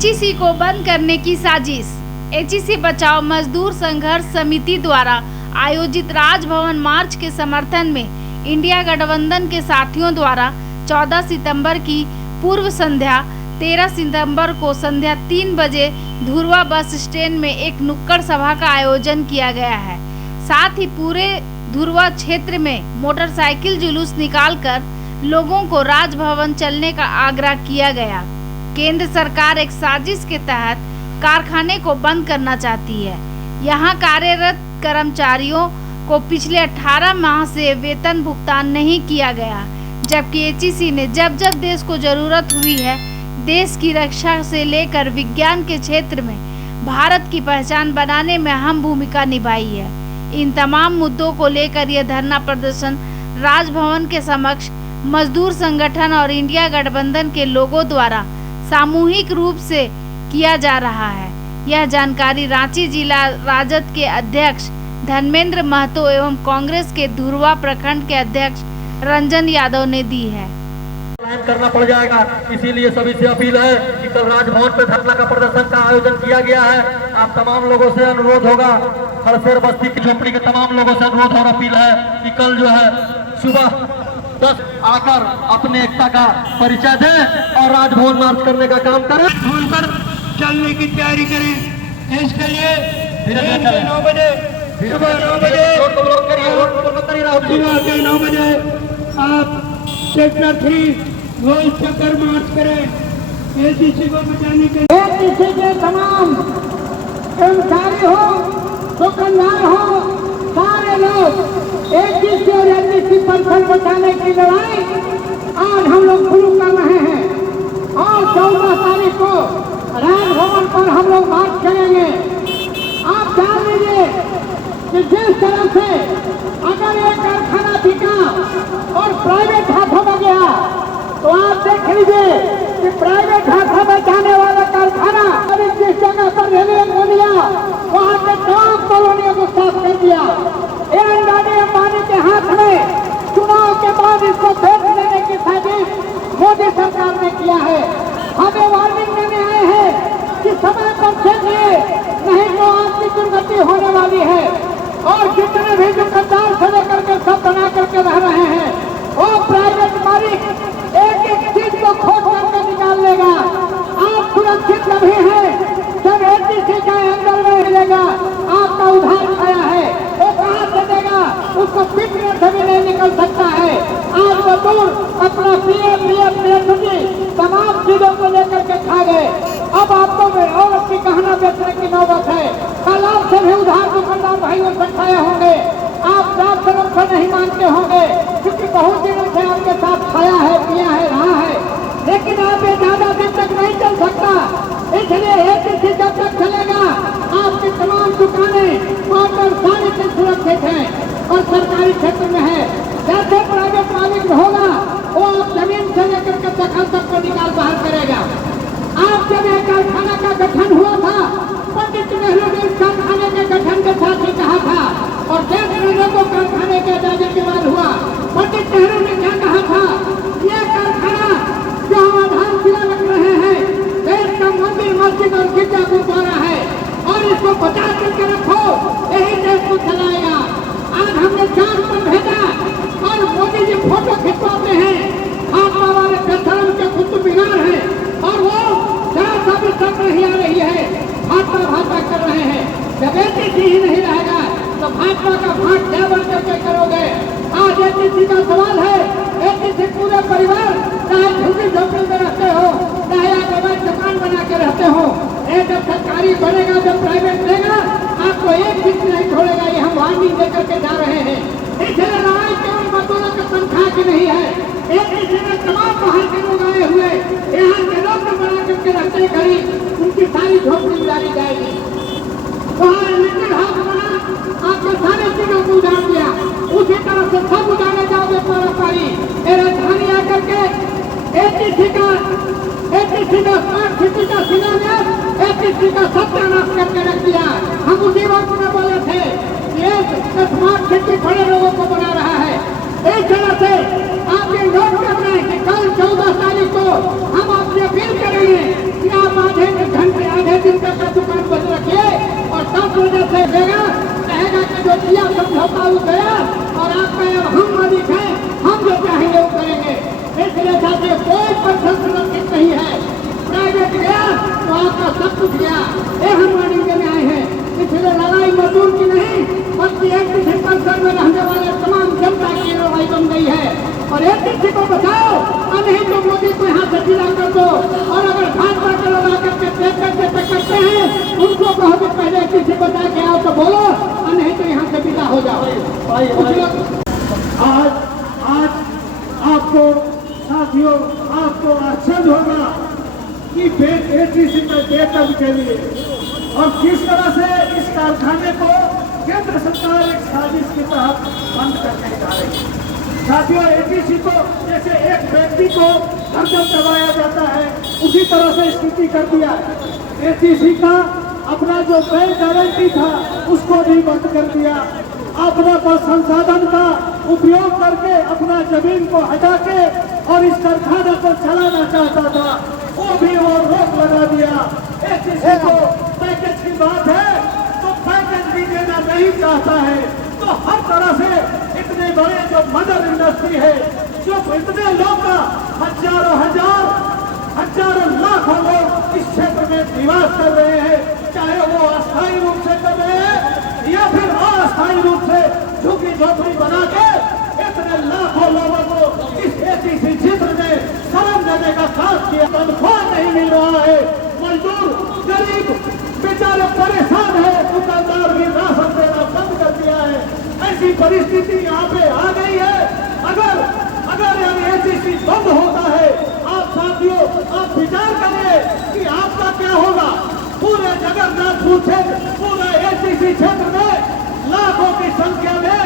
HEC को बंद करने की साजिश। एचईसी बचाओ मजदूर संघर्ष समिति द्वारा आयोजित राजभवन मार्च के समर्थन में इंडिया गठबंधन के साथियों द्वारा 14 सितंबर की पूर्व संध्या 13 सितंबर को संध्या 3 बजे धुरवा बस स्टैंड में एक नुक्कड़ सभा का आयोजन किया गया है। साथ ही पूरे धुरवा क्षेत्र में मोटरसाइकिल जुलूस निकालकर लोगों को राजभवन चलने का आग्रह किया गया। केंद्र सरकार एक साजिश के तहत कारखाने को बंद करना चाहती है। यहां कार्यरत कर्मचारियों को पिछले 18 माह से वेतन भुगतान नहीं किया गया, जबकि एचईसी ने जब जब देश को जरूरत हुई है, देश की रक्षा से लेकर विज्ञान के क्षेत्र में भारत की पहचान बनाने में अहम भूमिका निभाई है। इन तमाम मुद्दों को लेकर यह धरना प्रदर्शन राजभवन के समक्ष मजदूर संगठन और इंडिया गठबंधन के लोगों द्वारा सामूहिक रूप से किया जा रहा है। यह जानकारी रांची जिला राजद के अध्यक्ष धर्मेंद्र महतो एवं कांग्रेस के धुरवा प्रखंड के अध्यक्ष रंजन यादव ने दी है। करना पड़ जाएगा, इसीलिए सभी से अपील है कि कल राजभवन पर धरना का प्रदर्शन का आयोजन किया गया है। आप तमाम लोगों से अनुरोध होगा, हरसेर बस्ती की झोपड़ी के तमाम लोगों से अनुरोध और अपील है कि कल जो है सुबह 10 आकर अपने एकता का परिचय दें और राजभवन मार्च करने का काम करें। भवन पर चलने की तैयारी करें। इसके लिए 9 बजे सुबह 9 बजे सुबह के 9 बजे आप सेक्टर 3 गोल चक्कर मार्च करें। एचईसी को बचाने के लिए एचईसी के तमाम कर्मचारी हो, दुकानदार हो, सारे लोग एचईसी और एचईसी परिसर बचाने की लड़ाई आज हम लोग शुरू कर रहे हैं और 14 तारीख को राजभवन पर हम लोग मार्च करेंगे। आप जान लीजिए कि जिस तरह से अगर एक कारखाना बिका और प्राइवेट हाथों में गया तो आप देख लीजिए कि प्राइवेट हाथों में जाने वाला कारखाना अभी जिस जगह पर रेलवे को दिया वहां के तमाम कॉलोनियों को साफ कर दिया। अंबानी के हाथ में चुनाव के बाद इसको बेच देने की साजिश मोदी सरकार ने किया है। हमें वार्निंग देने आए हैं कि समय पर चलिए, नहीं तो आपकी दुर्गति होने वाली है। और जितने भी दुकानदार से लेकर के सब बना करके रह रहे हैं, वो प्राइवेट मालिक एक एक चीज को खोज करके निकाल लेगा। आप सुरक्षित तभी हैं जब एचईसी का एंगल में मिलेगा। आपका उधार खाया है वो कहाँ से देगा, उसको पिटने से भी नहीं निकल सकता है। आज मजदूर अपना पीएफ तमाम चीजों को लेकर के खा गए। अब आपको और अपनी गहना बेचने की नौबत है। कल आपसे भी उधार दुकानदार भाइयों से खाए होंगे, आप साफ तरफ से नहीं मानते होंगे, क्योंकि बहुत दिनों से आपके साथ खाया है, पिया है, रहा है। लेकिन आप ये ज्यादा दिन तक नहीं चल सकता, इसलिए एचईसी जब तक चलेगा आपकी तमाम दुकानें और सारी चीज सुरक्षित है और सरकारी क्षेत्र में है। जैसे प्राइवेट मालिक होगा वो आप जमीन से लेकर के दखल तक को निकाल बाहर करेगा। आप जब एक कारखाना का गठन हुआ था, पंडित नेहरू ने इस कारखाने के गठन के साथ ही कहा था और देश में को कारखाने के आजादी के बाद हुआ। पंडित नेहरू ने क्या कहा था, ये कारखाना जो हम आधारशिला रख रहे हैं, देश का मंदिर, मस्जिद और गिरजा गुरुद्वारा है और इसको बचा करके रखो, यही देश को चलाएगा। आज हमने चांद पर भेजा और मोदी जी फोटो खिंचवाते हैं, भाजपा वाले बेशरम के कुतुब मीनार है और वो जरा सा भी तक नहीं आ रही है, भाजपा कर रहे हैं। जब एचईसी ही नहीं रहेगा तो भाजपा का भाट क्या बन करके करोगे। आज एचईसी का सवाल है, एचईसी पूरे परिवार चाहे झुग्गी झोपड़ी में रहते हो, चाहे आप मोबाइल दुकान बना के रहते हो, ये जब सरकारी बनेगा, जब प्राइवेट देगा, आपको एक चीज नहीं छोड़ेगा। ये हम वार्निंग देकर के जा रहे हैं। इसलिए लड़ाई केवल मजदूरों की तनख्वाह की नहीं है, एचईसी में तमाम बाहर के लोग आए हुए यहाँ के लोग बना करके रखते घड़ी उनकी सारी झोपड़ी उजाड़ी जाएगी। वहाँ लिटिल हाउस बना, आपको सारी चीजों को उजाड़ दिया, उसी तरह से सब उजाड़े जाओगे पारी। राजधानी आकर के एचईसी का स्मार्ट सिटी का शिलान्यास, एचईसी का सत्यानाश करके रख दिया। हम उसी वक्त में बोले थे ये स्मार्ट सिटी बड़े लोगों को बना रहा है। इस तरह से आप ये नोट कर रहे हैं कि कल 14 तारीख को हम आपसे अपील करेंगे कि आप आधे किया समझौता वो गया और आपका अब हम मालिक हैं, हम जो चाहेंगे वो करेंगे। इसलिए साथियों कोई पर्सन सुरक्षित नहीं है। प्राइवेट गया तो आपका सब कुछ गया। ये हम मानेंगे न्याय है। इसलिए लड़ाई मजदूर की नहीं बल्कि एनटीसी परिसर में रहने वाले तमाम जनता की लड़ाई बन गई है। और एनटीसी को बचाओ और नहीं तो मोदी को यहाँ से जिला कर दो। और अगर भाजपा को लगा करके करते हैं उनको कहो कि पहले एनटीसी बचा के आओ तो बोलो और नहीं तो यहाँ से विदा हो जाओ। आज आपको साथियों आपको आश्चर्य होगा कि एनटीसी में वेतन के लिए और किस तरह से इस कारखाने को केंद्र सरकार एक साजिश के तहत बंद करने जा रही है। साथियों एनटीसी को जैसे एक व्यक्ति को गर्दन दबाया जाता है उसी तरह से स्थिति कर दिया है। एनटीसी का अपना जो बैंक गारंटी था उसको भी बंद कर दिया। अपना संसाधन का उपयोग करके अपना जमीन को हटा के और इस कारखाना को चलाना चाहता था वो भी और रोक लगा दिया। एनटीसी को पैकेज की बात है तो पैकेज भी देना नहीं चाहता है। तो हर तरह से इतने बड़े जो मदर इंडस्ट्री है जो इतने लोग का हजारों लाखों लोग इस क्षेत्र में निवास कर रहे हैं, चाहे वो अस्थायी रूप से कर रहे हैं या फिर अस्थायी रूप से झुग्गी झोपड़ी बना के इतने लाखों लोगों को इस एनटीसी क्षेत्र में शरण देने का काम किया। तनख्वाह नहीं मिल रहा है, मजदूर गरीब बेचारे परेशान है, दुकानदार भी राशन देना बंद कर दिया है। ऐसी परिस्थिति यहाँ पे आ गई है। अगर एनटीसी बंद होता है आप साथियों आप विचार करिए कि आपका क्या होगा। पूरे जगन्नाथपुर क्षेत्र पूरे एनटीसी क्षेत्र में लाखों की संख्या में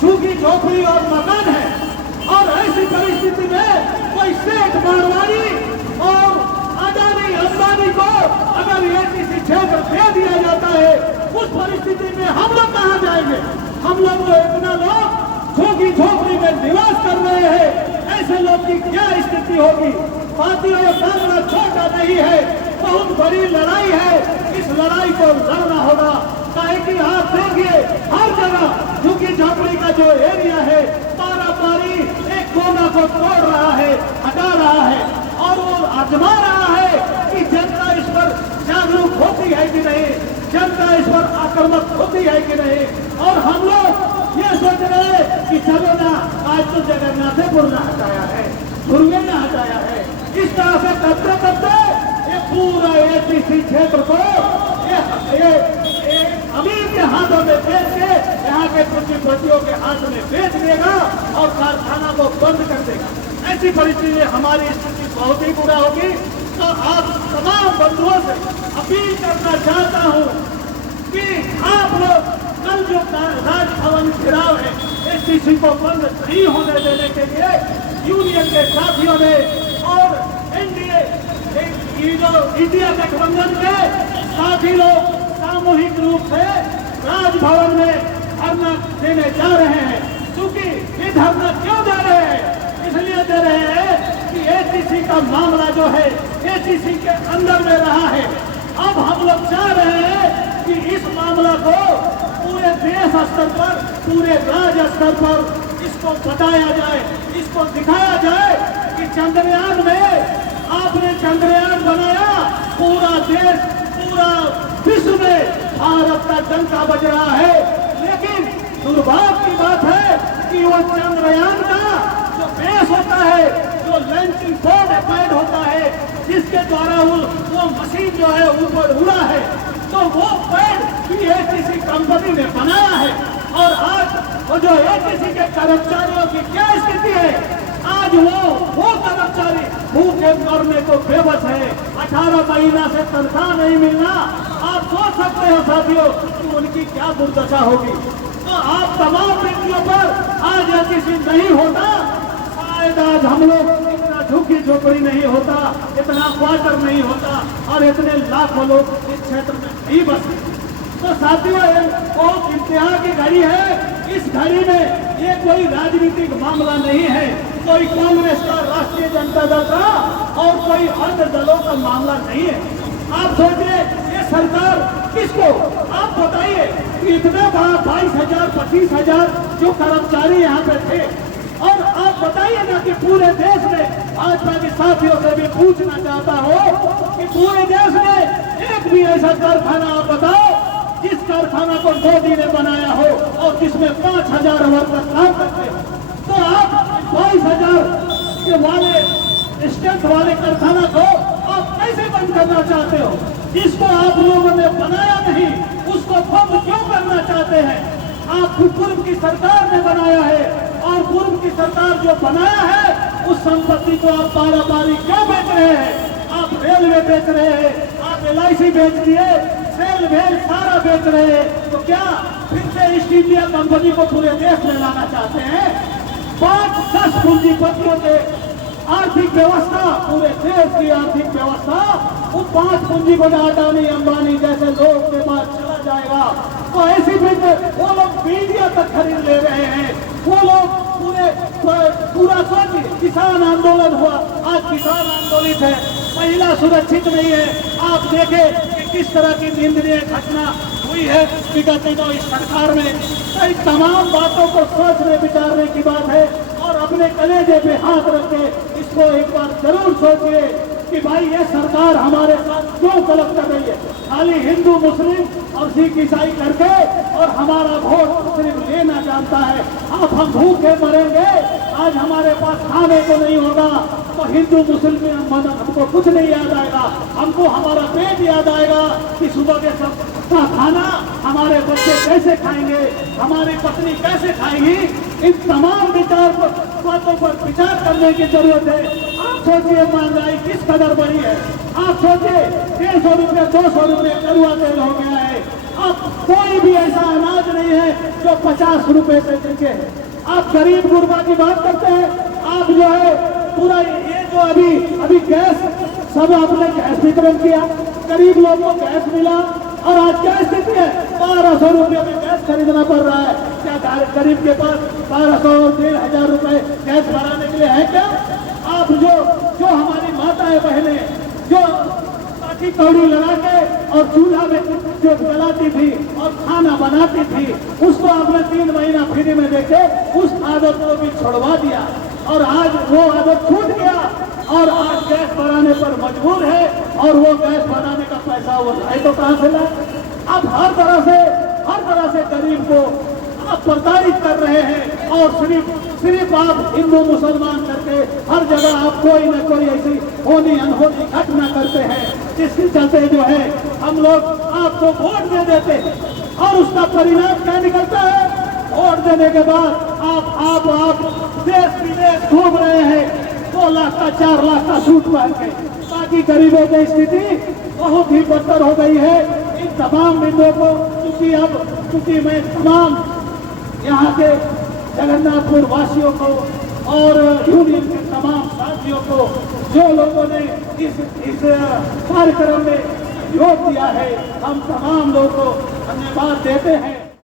झुग्गी झोपड़ी और मकान है और ऐसी परिस्थिति में कोई सेठ मारवाड़ी और अडानी अंबानी को अगर एनटीसी क्षेत्र दे दिया जाता है उस परिस्थिति में हम लोग कहाँ जाएंगे। हम लोग तो इतना लोग झुग्गी झोपड़ी में निवास कर रहे हैं, ऐसे लोग की क्या स्थिति होगी। साथियों ये मामला छोटा नहीं है, बहुत बड़ी लड़ाई है। इस लड़ाई को लड़ना होगा काहे कि आप देखिए हर जगह झुग्गी झोपड़ी का जो एरिया है पारी एक कोना को तोड़ रहा है, हटा रहा है और वो आजमा रहा है कि जनता इस पर जागरूक होती है कि नहीं, जनता इस पर आक्रामक होती है कि नहीं। और हम लोग ये सोच रहे हैं कि चलो ना आज तो जगन्नाथपुर ने हटाया है, दुर्गे ने हटाया है। इस तरह से करते करते ये पूरा एनटीसी क्षेत्र को ये अमीर के हाथों में बेच के यहाँ के पूंजीपतियों के हाथ में बेच देगा और कारखाना को बंद कर देगा। ऐसी परिस्थिति हमारी स्थिति बहुत ही बुरा होगी। तो आप तमाम बंधुओं से अपील करना चाहता हूँ कि आप लोग कल जो राजभवन घेराव है एनटीसी को बंद नहीं होने देने के लिए यूनियन के साथियों ने और एनडीए इंडिया गठबंधन के साथी लोग सामूहिक रूप से राजभवन में धरना देने जा रहे हैं। क्योंकि ये धरना क्यों दे रहे हैं, इसलिए दे रहे हैं कि एनटीसी का मामला जो है एनटीसी के अंदर में रहा है। अब हम लोग चाह रहे हैं कि इस मामला को पूरे देश स्तर पर पूरे राज्य स्तर पर इसको बताया जाए, इसको दिखाया जाए कि चंद्रयान में आपने चंद्रयान बनाया, पूरा देश पूरा विश्व में भारत का डंका बज रहा है। लेकिन दुर्भाग्य की बात है कि वो चंद्रयान का जो बेस होता है, जो लॉन्चिंग पैड होता है जिसके द्वारा वो मशीन जो है ऊपर उड़ा है, तो वो पैड भी एनटीसी कंपनी ने बनाया है। और आज वो जो एनटीसी के कर्मचारियों की क्या स्थिति है, आज वो कर्मचारी भूखे मरने को बेबस है, 18 महीना से तनख्वाह नहीं मिलना। आप सोच सकते हो साथियों कि उनकी क्या दुर्दशा होगी। तो आप तमाम व्यक्तियों पर आज एनटीसी नहीं होता, शायद आज हम लोग इतना झुग्गी झोपड़ी नहीं होता, इतना क्वार्टर नहीं होता और इतने लाखों लोग इस क्षेत्र में नहीं बसते। तो साथियों बहुत इम्तिहान की घड़ी है। इस घड़ी में ये कोई राजनीतिक मामला नहीं है, कोई कांग्रेस का, राष्ट्रीय जनता दल का और कोई अन्य दलों का मामला नहीं है। आप सोचिए ये सरकार किसको, आप बताइए कि इतना बड़ा 22,000 25,000 जो कर्मचारी यहाँ पे थे, और आप बताइए ना कि पूरे देश में, आज मैं भी साथियों से भी पूछना चाहता हूँ कि पूरे देश में एक भी ऐसा कारखाना आप बताओ जिस कारखाना को मोदी ने बनाया हो और जिसमें 5,000 वर्कर काम करते हो। तो आप 22,000 के वाले स्ट्रेंथ वाले कारखाना को आप कैसे बंद करना चाहते हो? जिसको आप लोगों ने बनाया नहीं उसको बंद क्यों करना चाहते हैं? आप पूर्व की सरकार ने बनाया है, और पूर्व की सरकार जो बनाया है उस संपत्ति को आप पारापारी क्यों बेच रहे हैं? आप रेलवे बेच रहे हैं, आप LIC बेच दिए, सेल भेल सारा बेच रहे हैं, तो क्या फिर से ईस्ट इंडिया कंपनी को पूरे देश में लाना चाहते हैं? 5-10 पूंजीपतियों के आर्थिक व्यवस्था, पूरे देश की आर्थिक व्यवस्था वो 5 पूंजीपति अडानी अंबानी जैसे लोग के पास चला जाएगा। तो ऐसी भी वो लोग मीडिया तक खरीद ले रहे हैं, वो लोग पूरा सोचिए, किसान आंदोलन हुआ, आज किसान आंदोलित है, महिला सुरक्षित नहीं है। आप देखें कि किस तरह की निंदनीय घटना हुई है विगत दिनों इस सरकार में। कई तमाम बातों को सोचने विचारने की बात है, और अपने कलेजे पे हाथ रख के इसको एक बार जरूर सोचिए कि भाई ये सरकार हमारे साथ क्यों गलत कर रही है। खाली हिंदू मुस्लिम और सिख ईसाई करके और हमारा वोट सिर्फ लेना जानता है। अब हम भूखे मरेंगे, आज हमारे पास खाने को नहीं होगा तो हिंदू मुस्लिम हमको कुछ नहीं याद आएगा, हमको हमारा पेट याद आएगा कि सुबह के सब का खाना हमारे बच्चे कैसे खाएंगे, हमारी पत्नी कैसे खाएगी। इन तमाम बातों पर विचार करने की जरूरत है। आप सोचिए महंगाई किस कदर बढ़ी है, आप सोचिए 150 रुपये 200 रुपये कड़वा तेल हो गया है। अब कोई भी ऐसा अनाज नहीं है जो 50 रुपए से बिके है। आप गरीब गुरबा की बात करते हैं, आप जो है पूरा ये जो अभी गैस सब आपने गैस वितरण किया, गरीब लोगों को गैस मिला, और आज क्या स्थिति है? 1200 रुपये में गैस खरीदना पड़ रहा है। क्या गरीब के पास 1200 और 1,500 रुपए गैस भराने के लिए है क्या? आप जो हमारी माताएं बहनें जो काठी कौड़ी लगा के और चूल्हा में जो जलाती थी और खाना बनाती थी, उसको आपने 3 महीना फ्री में देके उस आदत को भी छोड़वा दिया, और आज वो आदत छूट गया और आज गैस भराने पर मजबूर है, और वो गैस भराने का पैसा वो लाए तो कहां से लाए? अब हर तरह से गरीब को आप प्रताड़ित कर रहे हैं, और सिर्फ आप हिंदू मुसलमान करके हर जगह आप कोई न कोई ऐसी होनी अनहोनी घटना करते हैं, जिसके चलते जो है हम लोग आपको वोट दे देते हैं, और उसका परिणाम क्या निकलता है? वोट देने के बाद आप देश विदेश घूम रहे हैं 2 लाख का 4 लाख का सूट पहन के। बाकी गरीबों की स्थिति बहुत ही बदतर हो गई है। इन तमाम बिंदुओं को क्योंकि मैं तमाम यहाँ के जगन्नाथपुर वासियों को और यूनियन के तमाम साथियों को, जो लोगों ने इस कार्यक्रम में योग दिया है, हम तमाम लोगों को धन्यवाद देते हैं।